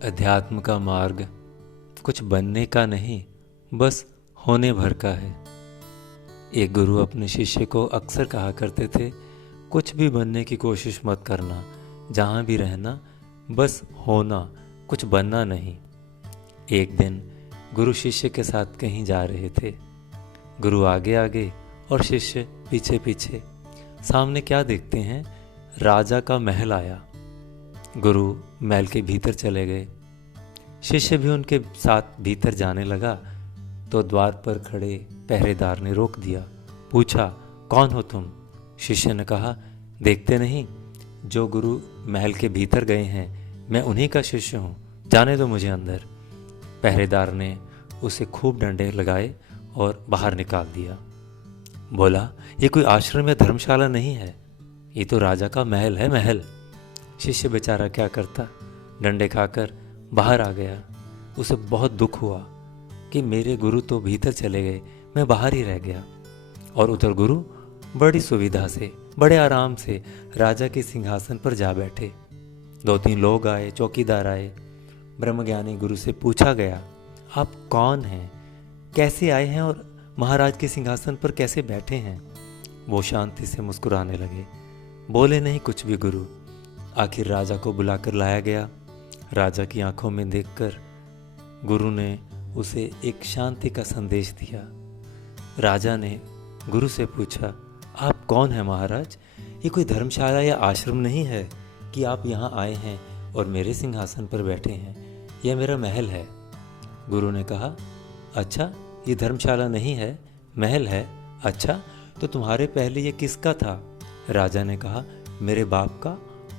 अध्यात्म का मार्ग कुछ बनने का नहीं, बस होने भर का है। एक गुरु अपने शिष्य को अक्सर कहा करते थे, कुछ भी बनने की कोशिश मत करना, जहाँ भी रहना बस होना, कुछ बनना नहीं। एक दिन गुरु शिष्य के साथ कहीं जा रहे थे। गुरु आगे आगे और शिष्य पीछे पीछे। सामने क्या देखते हैं, राजा का महल आया। गुरु महल के भीतर चले गए। शिष्य भी उनके साथ भीतर जाने लगा तो द्वार पर खड़े पहरेदार ने रोक दिया। पूछा, कौन हो तुम? शिष्य ने कहा, देखते नहीं जो गुरु महल के भीतर गए हैं, मैं उन्हीं का शिष्य हूँ, जाने दो मुझे अंदर। पहरेदार ने उसे खूब डंडे लगाए और बाहर निकाल दिया। बोला, ये कोई आश्रम या धर्मशाला नहीं है, ये तो राजा का महल है, महल। शिष्य बेचारा क्या करता, डंडे खाकर बाहर आ गया। उसे बहुत दुख हुआ कि मेरे गुरु तो भीतर चले गए, मैं बाहर ही रह गया। और उधर गुरु बड़ी सुविधा से, बड़े आराम से राजा के सिंहासन पर जा बैठे। 2-3 लोग आए, चौकीदार आए। ब्रह्मज्ञानी गुरु से पूछा गया, आप कौन हैं, कैसे आए हैं और महाराज के सिंहासन पर कैसे बैठे हैं? वो शांति से मुस्कुराने लगे, बोले नहीं कुछ भी गुरु। आखिर राजा को बुलाकर लाया गया। राजा की आंखों में देखकर गुरु ने उसे एक शांति का संदेश दिया। राजा ने गुरु से पूछा, आप कौन हैं महाराज? ये कोई धर्मशाला या आश्रम नहीं है कि आप यहाँ आए हैं और मेरे सिंहासन पर बैठे हैं, यह मेरा महल है। गुरु ने कहा, अच्छा, ये धर्मशाला नहीं है, महल है। अच्छा, तो तुम्हारे पहले ये किसका था? राजा ने कहा, मेरे बाप का,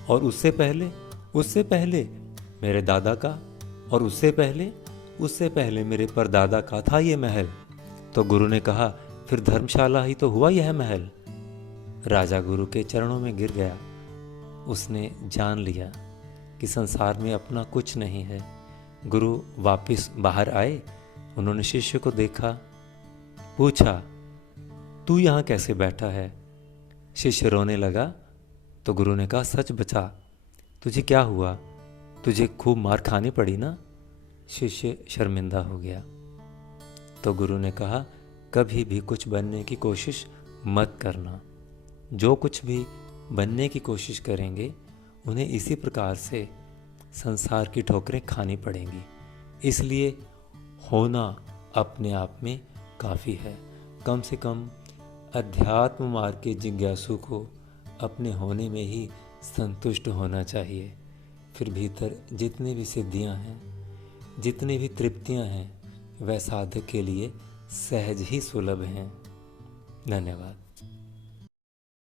और उससे पहले मेरे दादा का, और उससे पहले मेरे परदादा का था ये महल। तो गुरु ने कहा, फिर धर्मशाला ही तो हुआ यह महल। राजा गुरु के चरणों में गिर गया। उसने जान लिया कि संसार में अपना कुछ नहीं है। गुरु वापस बाहर आए। उन्होंने शिष्य को देखा, पूछा, तू यहाँ कैसे बैठा है? शिष्य रोने लगा तो गुरु ने कहा, सच बचा, तुझे क्या हुआ? तुझे खूब मार खानी पड़ी ना? शिष्य शर्मिंदा हो गया। तो गुरु ने कहा, कभी भी कुछ बनने की कोशिश मत करना। जो कुछ भी बनने की कोशिश करेंगे उन्हें इसी प्रकार से संसार की ठोकरें खानी पड़ेंगी। इसलिए होना अपने आप में काफ़ी है। कम से कम अध्यात्म मार्ग के जिज्ञासु को अपने होने में ही संतुष्ट होना चाहिए। फिर भीतर जितनी भी सिद्धियां हैं, जितनी भी तृप्तियां हैं, वह साधक के लिए सहज ही सुलभ हैं। धन्यवाद।